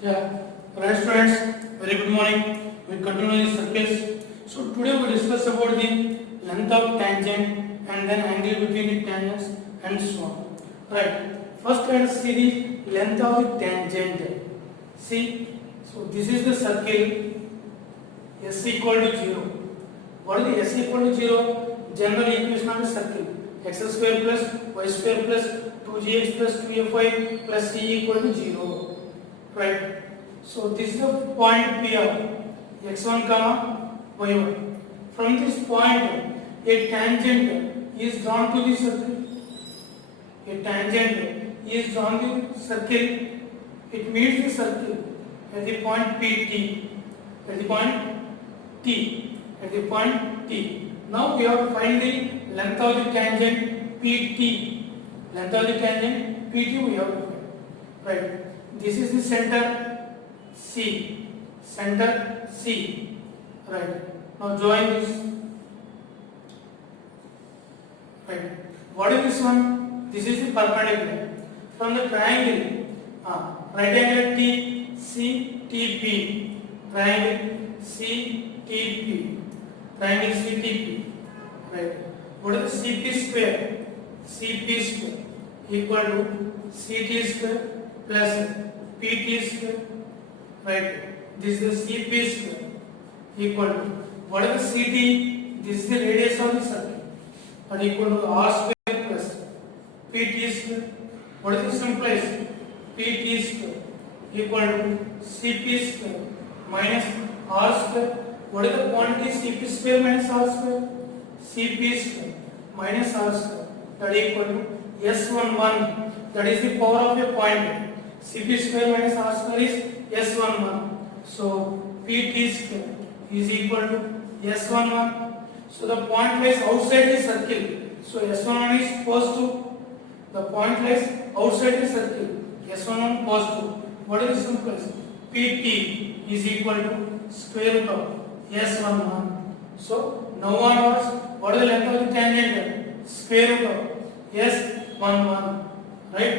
Yeah, right students, very good morning. We continue the circles. So today we discuss about the length of tangent and then angle between the tangents and so on. Right. First let us see the length of the tangent. See, so this is the circle S equal to 0. What is the S equal to 0? General equation of the circle. X square plus y square plus 2gx plus 2fy plus c equal to 0. Right. So this is the point P of x1 comma y1. From this point, a tangent is drawn to the circle. A tangent is drawn to the circle. It meets the circle at the point PT. At the point T. At the point T. Now we have to find the length of the tangent PT. Length of the tangent PT we have to find. Right. This is the center C. Center C. Right. Now join this. Right. What is this one? This is the perpendicular. From the triangle, right angle T C T P. Triangle C T P. Triangle C T P. Right. What is the CP square? CP square equal to CT square plus PT square. Right. This is the CP square equal to what is the CT? This is the radius of the circle. And equal to R square plus PT square. What is this implies? PT square equal to CP square minus R square. What is the quantity CP square minus R square? CP square minus R square. That equal to S11. That is the power of a point. CP square minus R square is S11. So PT square is equal to S11. So the point lies outside the circle. So S11 is positive. The point lies outside the circle. S11 positive. What is this implies? PT is equal to square root of S11. So now onwards, what is the length of the tangent? Square root of S11. Right?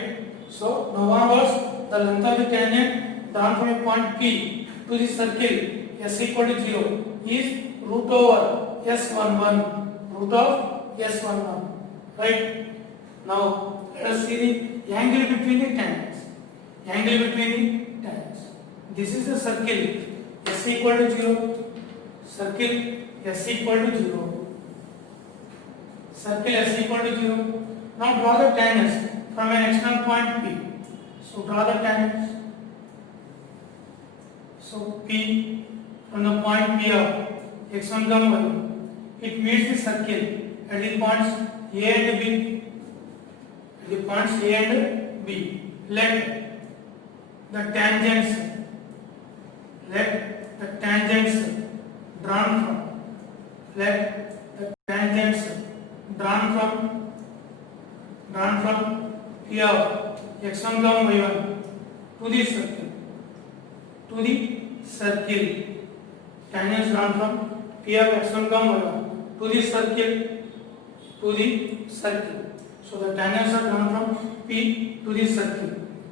So now onwards, the length of the tangent drawn from a point P to the circle S equal to 0 is root over S11. Root of S11. Right? Now let us see the angle between the tangents. Angle between the tangents. This is the circle S equal to 0. Circle S equal to 0. Circle S equal to 0. Now draw the tangents from an external point P. So draw the tangents. So P from the point P of x1 comma y1. It meets the circle at the points A and B. At the points A and B. Let the tangents drawn from P of x1 comma y1 to the circle. Tangents drawn from P of x1 comma y1 to the circle. So the tangents are drawn from P to the circle.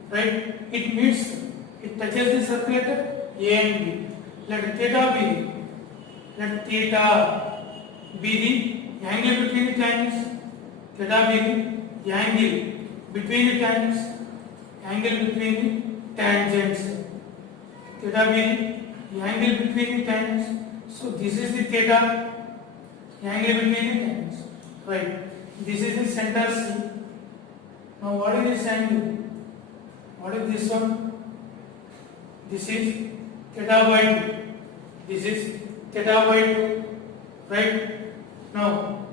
Right? It touches the circle at A and B. Let theta be the angle between the tangents. Theta be the angle between the tangents. Angle between the tangents. Theta be the angle between the tangents. So this is the theta, angle between the tangents. Right. This is the center C. Now what is this angle? What is this one? This is theta by 2. This is theta by 2. Right? Now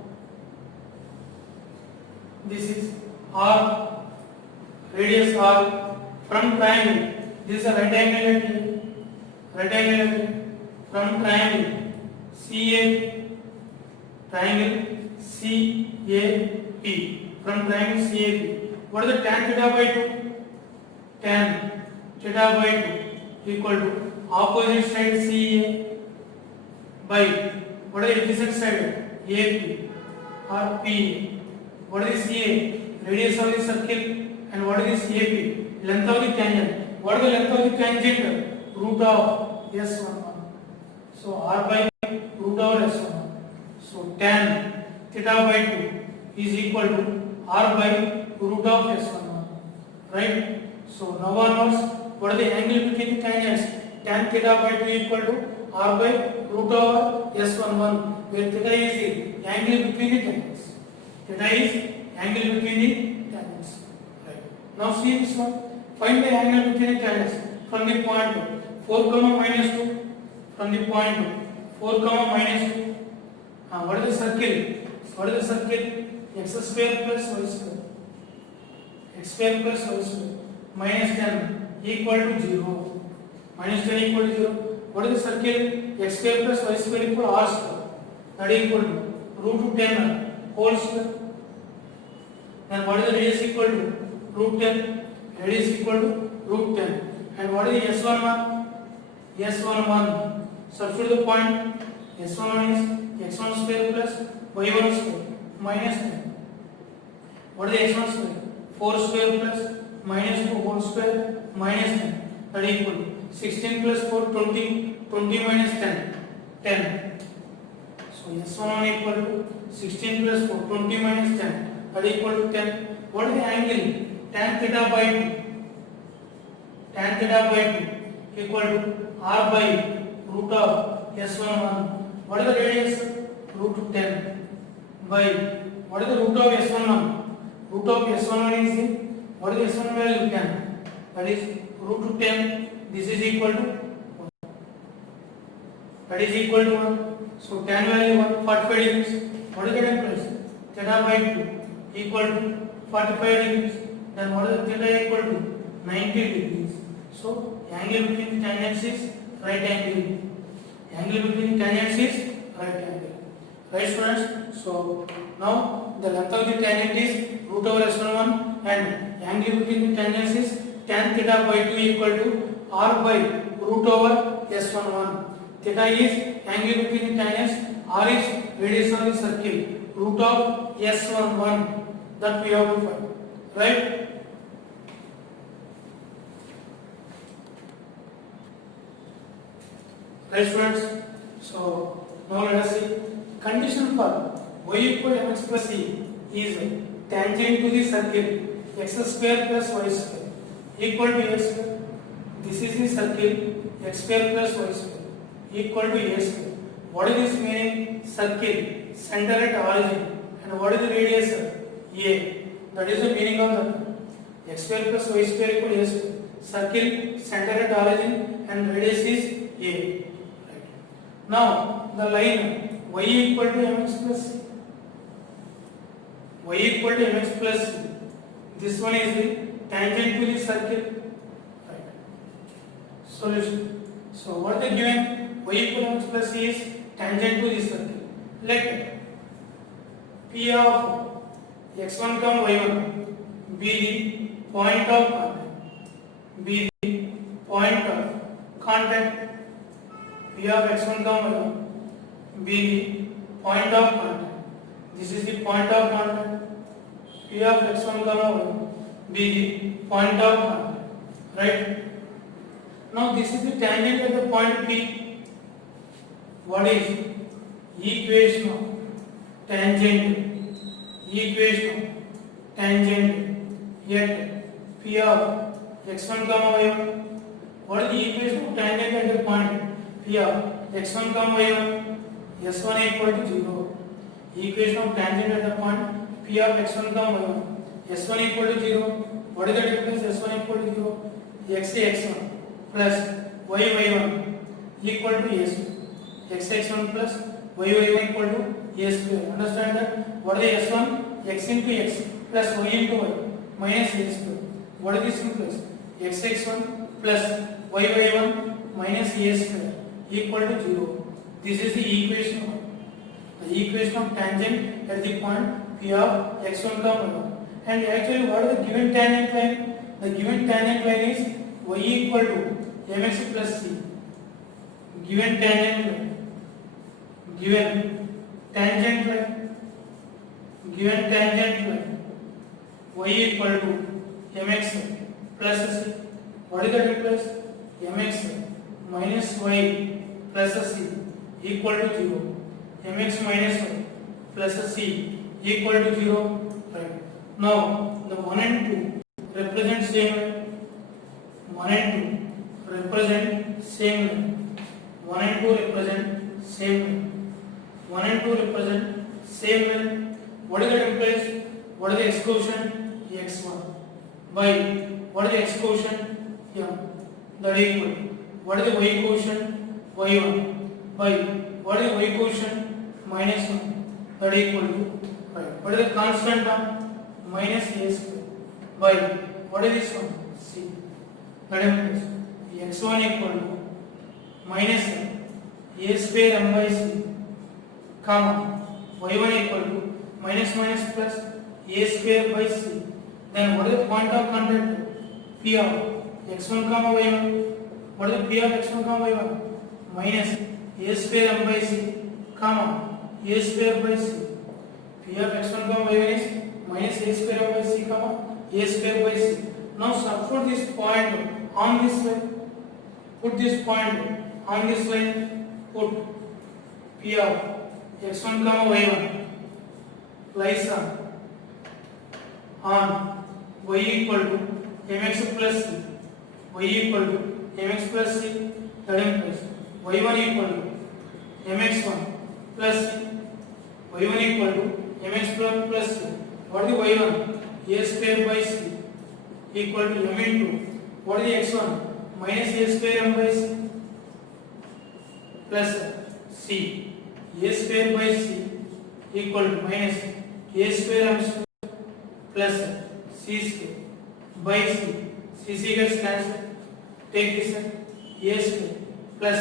this is R, radius R from triangle. This is a right angle at A. Right angle at A. From triangle CAP. Triangle CAP. From triangle CAP. What is the tan theta by 2? Tan theta by 2 equal to opposite side CA by what is the adjacent side? AP or PA. What is CA? Radius of the circle. And what is this AP? Length of the tangent. what is the length of the tangent? Root of S11. So R by root of S11. So tan theta by 2 is equal to R by root of S11. Right? So now onwards, what is the angle between the tangents? Tan theta by 2 equal to R by root of S11, where theta is the angle between the tangents. Theta is angle between the tangents. Right. Now see this one. Find the angle between the tangents from the point 4 comma minus 2. From the point 4 comma minus 2. What is the circle? What is the circle? X square plus y square. X square plus y square minus 10 equal to 0. Minus 10 equal to 0. What is the circle? X square plus y square equal to r square. That is equal to root 10 whole square. And what is the radius equal to? Root 10. Radius equal to root 10. And what is the S11? S11. Substitute the point. S11 is x1 square plus y1 square minus 10. What is the x1 square? 4 square plus minus 2 whole square minus 10. That is equal to 16 plus 4, 20. 20 minus 10. 10. So S11 equal to 16 plus 4, 20 minus 10. That is equal to 10. What is the angle? Tan theta by 2. Tan theta by 2 equal to R by root of S11. What is the radius? Root 10 by what is the root of S11? Root of S11 is the what is the S11 value? 10. That is root 10. This is equal to 1. That is equal to 1. So tan value 1, 45 degrees. What is the difference? Theta by 2 equal to 45 degrees. Then what is the theta equal to? 90 degrees. So angle between the tangents is right angle. Angle between the tangents is right angle. Right students? So now the length of the tangent is root over S11 and angle between the tangents is tan theta by 2 equal to R by root over S11. Theta is angle between the tangents. R is radius of the circle. Root of S11 that we have to find. Right? Right students? So now let us see. Condition for y equal to mx plus c is tangent to the circle x square plus y square equal to a square. This is the circle x square plus y square equal to a square. What is this meaning? Circle center at origin and what is the radius? A. That is the meaning of the x square plus y square equal to a square. Circle center at origin and radius is a. Now the line y equal to mx plus c. Y equal to mx plus c. This one is the tangent to the circle. Right. Solution. So what they given? Y equal to mx plus c is tangent to the circle. Let P of x1 comma y1 be the point of contact. Be the point of contact. P of x1 comma y1 be the point of contact. This is the point of contact. P of x1 comma y1 be the point of contact. Right? Now this is the tangent at the point P. What is equation of tangent? Equation of tangent at P of x1 comma y1. What is the equation of tangent at the point P of x1 comma y1? S1 equal to 0. Equation of tangent at the point P of x1 comma y1. S1 equal to 0. What is the difference? S1 equal to 0. x1 plus y1 equal to s2. x1 plus y1 equal to s2. Understand that? What is s1? X into x plus y into y minus s2. What is this simplest? x1 plus y1 minus s2 equal to 0. This is the equation of tangent at the point P of x1 comma y1. And actually what is the given tangent line? The given tangent line is y equal to mx plus c. Given tangent line. Given tangent line. Given tangent line. Y equal to mx plus c. What is that replace? Mx minus y plus c equal to 0. Mx minus y plus c equal to 0. Right. Now the 1 and 2 represent same way. 1 and 2 represent same way. 1 and 2 represent same way. 1 and 2 represent same way. What is that implies? What is the x quotient? X1 by what is the x quotient? M. That equal. What is the y quotient? Y1 by what is the y quotient? Minus 1. That equal to 5. What is the constant term? Minus a square by what is this one? C. That implies x1 equal to minus a square m by c, comma y1 equal to minus minus plus a square by c. Then what is the point of contact? P of x1 comma y1. What is the P of x1 comma y1? Minus a square m by c, comma a square by c. P of x1 comma y1 is minus a square m by c, comma a square by c. Now substitute this point on this line. Put this point on this line. Put P of x1 comma y1 lies on y equal to mx plus c. Y equal to mx plus c. That implies y1 equal to mx1 plus c. Y1 equal to mx1 plus c. What is the y1? A square by c equal to m into what is the x1? Minus a square m by c plus c. A square by c equal to minus a square m square plus c square by c. C gets cancelled. Take this a square plus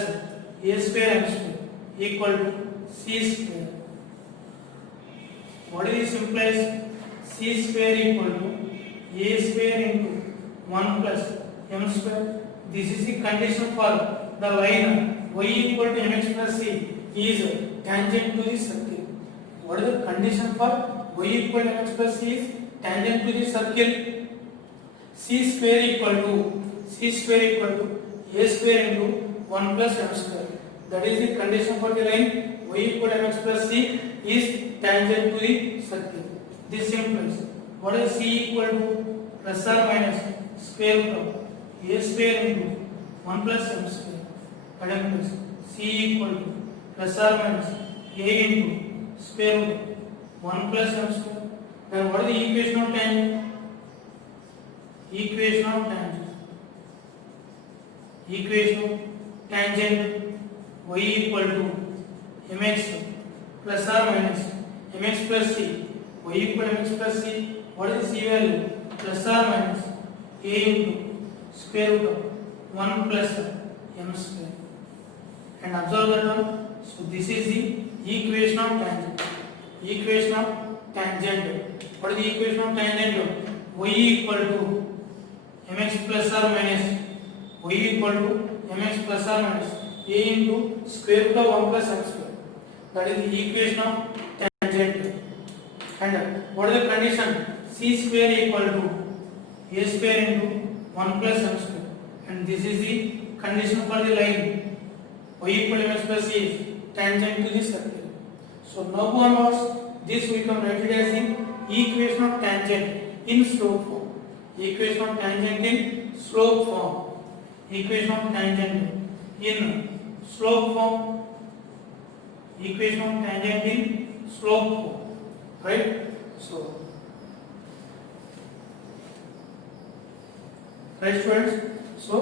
a square m square equal to c square. What is this implies? C square equal to a square into 1 plus m square. This is the condition for the line y equal to mx plus c is tangent to the circle. What is the condition for y equal to mx plus c is tangent to the circle? C square equal to a square into 1 plus m square. That is the condition for the line y equal to mx plus c is tangent to the circle. This implies what is c equal to plus or minus square root of a square into 1 plus m square. That implies c equal to plus or minus a into square root of 1 plus m square. Then what is the equation of tangent? Equation of tangent y equal to mx plus or minus mx plus c. Y equal to mx plus c. What is the c value? Plus or minus a into square root of 1 plus m square. And observe that one. So this is the equation of tangent. Equation of tangent. What is the equation of tangent? Y equal to mx plus or minus y equal to mx plus or minus a into square root of 1 plus m square. That is the equation of tangent. And what is the condition? C square equal to a square into 1 plus m square. And this is the condition for the line y equal to mx plus c is tangent to the circle. So now onwards, this we can write it as the equation of tangent in slope form. Equation of tangent in slope form. Equation of tangent in slope form. Equation of tangent in slope form. Right? So, right students? So,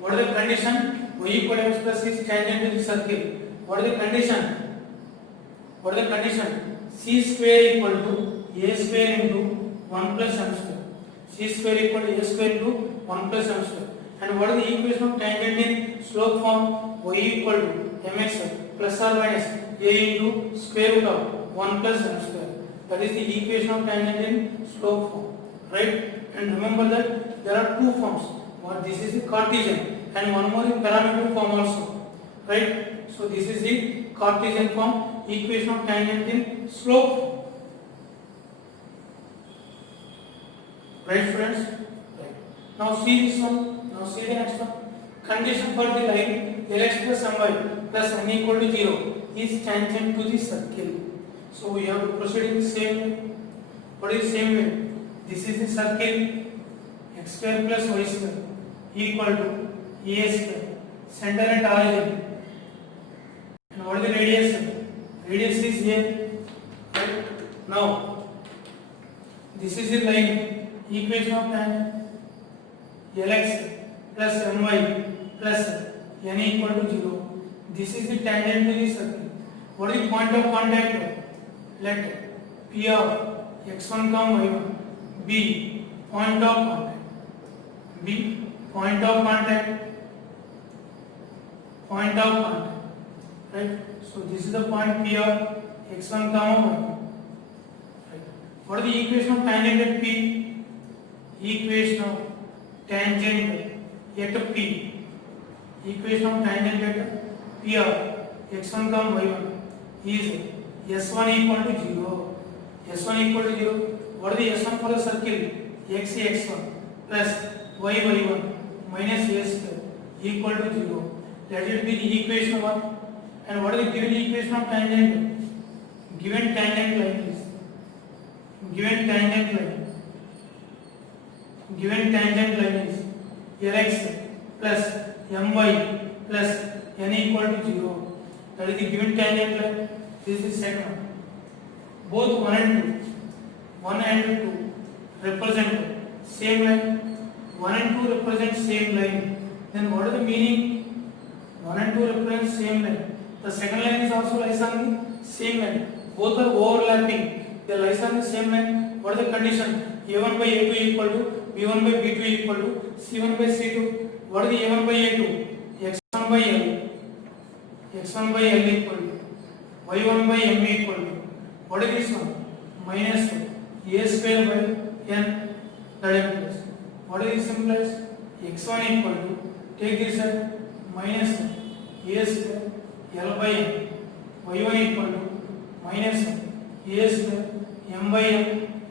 what is the condition? Y equal to mx plus c is tangent to the circle. What is the condition? What is the condition? C square equal to a square into 1 plus m square. C square equal to a square into 1 plus m square. And what is the equation of tangent in slope form? Y equal to mx plus or minus a into square root of 1 plus m square. That is the equation of tangent in slope form. Right? And remember that there are two forms. One, this is the Cartesian, and one more is parametric form also. Right? So this is the Cartesian form, equation of tangent in slope form. Right, friends? Right. Now see this one. Now see the next one. Condition for the line Lx plus my plus n equal to 0 is tangent to the circle. So we have to proceed in the same way. What is the same way? This is the circle x square plus y square equal to a square. Center at origin. And what is the radius? Radius is a. Right? Now this is the line equation of tangent Lx plus my plus n equal to 0. This is the tangent to the circle. What is the point of contact? Let P of x1 comma y1 be point of contact. B point of contact. Point of contact. Right? So this is the point P of x1 comma y1. Right? What is the equation of tangent at P? Equation of tangent at P. Equation of tangent at P of x1 comma y1 is s1 equal to 0. s1 equal to 0. What is the s1 for the circle? x x1 plus y y1 minus a square equal to 0. Let it be the equation 1. And what is the given equation of tangent? Given tangent line is Lx plus my plus n equal to 0. That is the given tangent line. This is the second one. Both 1 and 2 represent same line. 1 and 2 represent same line. Then what is the meaning? 1 and 2 represent same line. The second line is also lies on the same line. Both are overlapping. They lies on the same line. What is the condition? A1 by A2 equal to B1 by B2 equal to C1 by C2. What is the A1 by A2? X1 by L. X1 by L equal to Y1 by M equal to. What is this one? Minus A square by N. That implies. What is this implies? X1 equal to, take this as minus A square L by N. Y1 equal to minus A square M by N.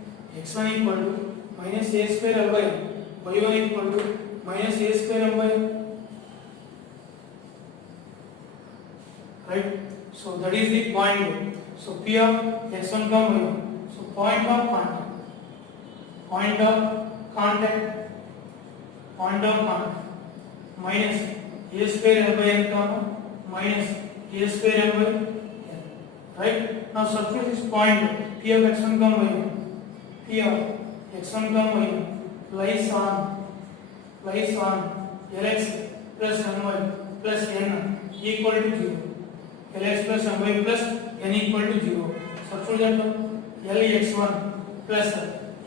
X1 equal to minus A square L by N. Y1 equal to minus A square M by N. Right? So that is the point. So P of x1 comma y1. So point of contact. Point of contact. Minus A square L by N comma minus A square M by N. Right? Now substitute this point P of x1 comma y1. P of x1 comma y1 lies on Lx plus my plus n equal to 0. Lx plus my plus n equal to 0. Substitute that one. Lx1 plus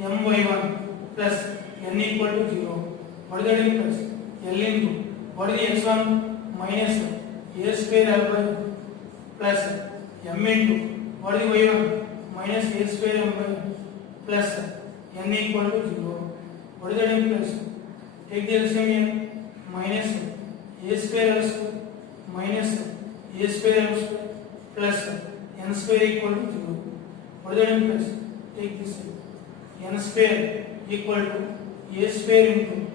my1 plus n equal to 0. What is that implies? L into what is the x1 minus A square L by plus m into what is the y1 minus A square M by plus n equal to 0. What is that implies? Take the LCM here. Minus A square L square minus A square M square plus n square equal to 0. What is that implies? Take this n square equal to A square into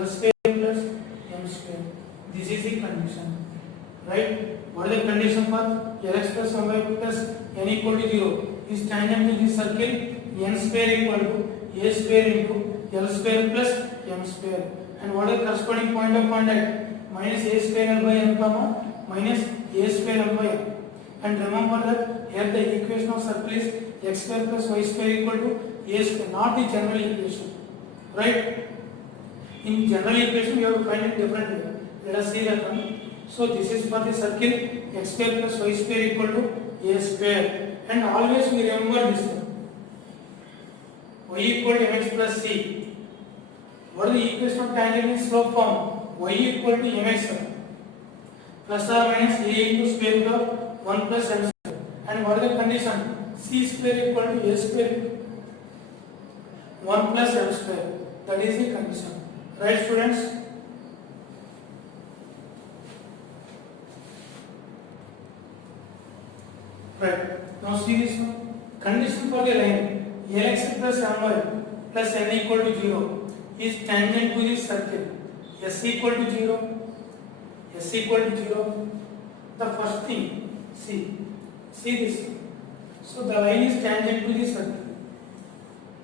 L square plus M square. This is the condition. Right? What is the condition for Lx plus my plus n equal to 0? Is tangent to this circle n square equal to A square into L square plus M square. And what is the corresponding point of contact? Minus A square L by N comma minus A square L by N. And remember that here the equation of circle is x square plus y square equal to A square, not the general equation. Right? In general equation, we have to find it differently. Let us see that one. So this is for the circle x square plus y square equal to A square. And always we remember this one. Y equal to mx plus c. What is the equation of tangent in slope form? Y equal to mx plus or minus a into square root of 1 plus m square. And what is the condition? C square equal to a square 1 plus m square. That is the condition. Right, students? Right. Now see this one. Condition for the line Lx plus my plus n equal to 0 is tangent to the circle. S equal to 0. S equal to 0. The first thing, see this. So the line is tangent to the circle.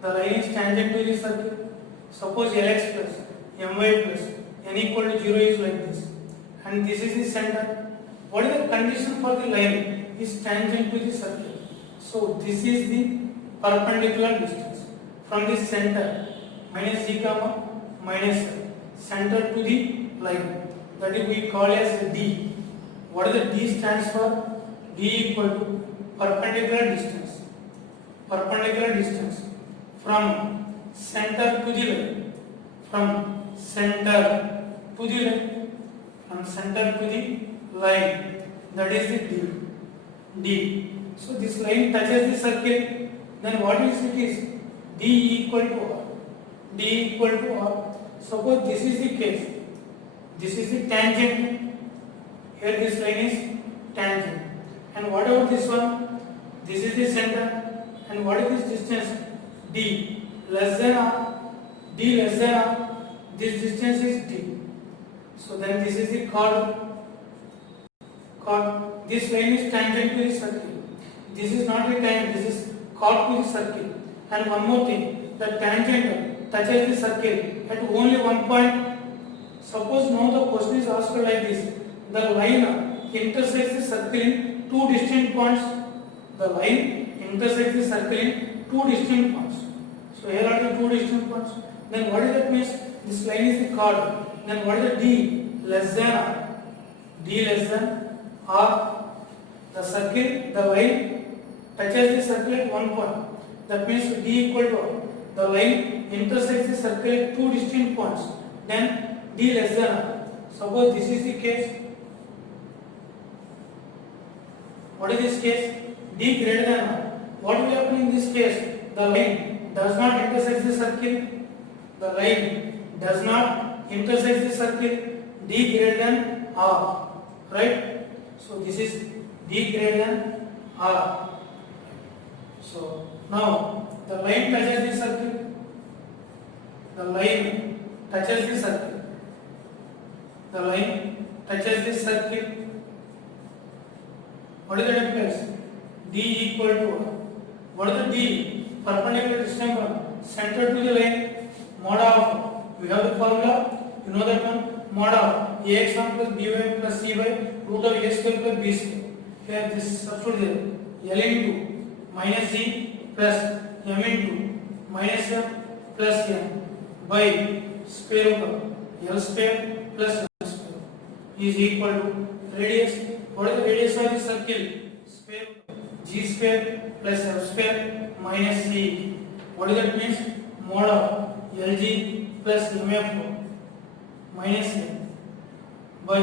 The line is tangent to the circle. Suppose Lx plus My plus n equal to 0 is like this, and this is the center. What is the condition for the line? Is tangent to the circle. So this is the perpendicular distance from the center minus g comma minus center to the line. That is we call as d. What is the d stands for? D equal to perpendicular distance. Perpendicular distance from center to the line. From center to the line. From center to the line. That is the d. D. So this line touches the circle. Then what is it is? D equal to R. D equal to R. Suppose this is the case. This is the tangent. Here this line is tangent. And what about this one? This is the center. And what is this distance? D less than R. D less than R. This distance is D. So then this is the chord. This line is tangent to the circle. This is not a tangent. This is chord to the circle. And one more thing, the tangent touches the circle at only one point. Suppose now the question is asked like this: the line intersects the circle in two distinct points. The line intersects the circle in two distinct points. So here are the two distinct points. Then what is that means? This line is the chord. Then what is the D less than R? D less than R. The circle, the line touches the circle at one point. That means D equal to R. The line intersects the circle at two distinct points. Then D less than R. Suppose this is the case. What is this case? D greater than R. What will happen in this case? The line does not intersect the circle. The line does not intersect the circle. D greater than R. Right? So this is D greater than R. So now the line touches the circle. The line touches the circle. The line touches the circle. What is the difference? D equal to R. What is the D? Perpendicular distance from center to the line. Mod of, we have the formula, you know that one. Mod of ax1 plus by plus c by root of a square plus b square. Here this substitute there. L into minus c plus m into minus m plus n by square root of L square plus m square is equal to radius. What is the radius of the circle? Square g square plus f square minus c. What does that means? Mod of Lg plus mf minus n by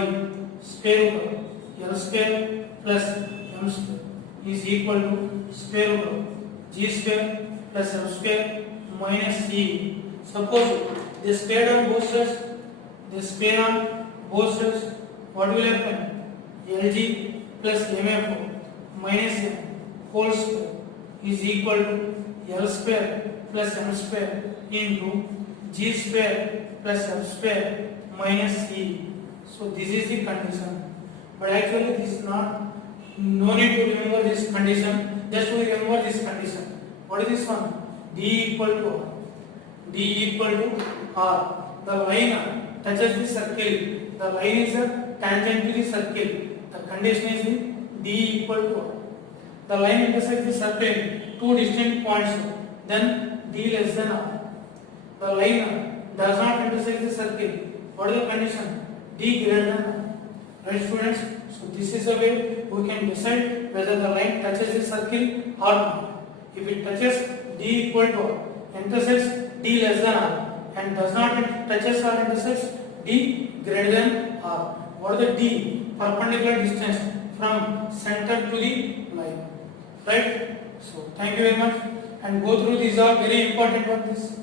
square root of L square plus m square is equal to square root of g square plus f square minus c. Suppose they square on both sides. They square on both sides. What will happen? Lg plus mf minus n whole square is equal to L square plus m square into g square plus f square minus c. So this is the condition. But actually this is not. No need to remember this condition. Just we remember this condition. What is this one? D equal to R. D equal to R. The line touches the circle. The line is a tangent to the circle. The condition is D equal to R. The line intersects the circle two distinct points. Then D less than R. The line does not intersect the circle. What is the condition? D greater than R. Right, students? So this is a way we can decide whether the line touches the circle or not. If it touches D equal to R, intersects D less than R, and does not touches or intersects D greater than R. What is the D? Perpendicular distance from center to the line. Right? So thank you very much, and go through these are very important ones.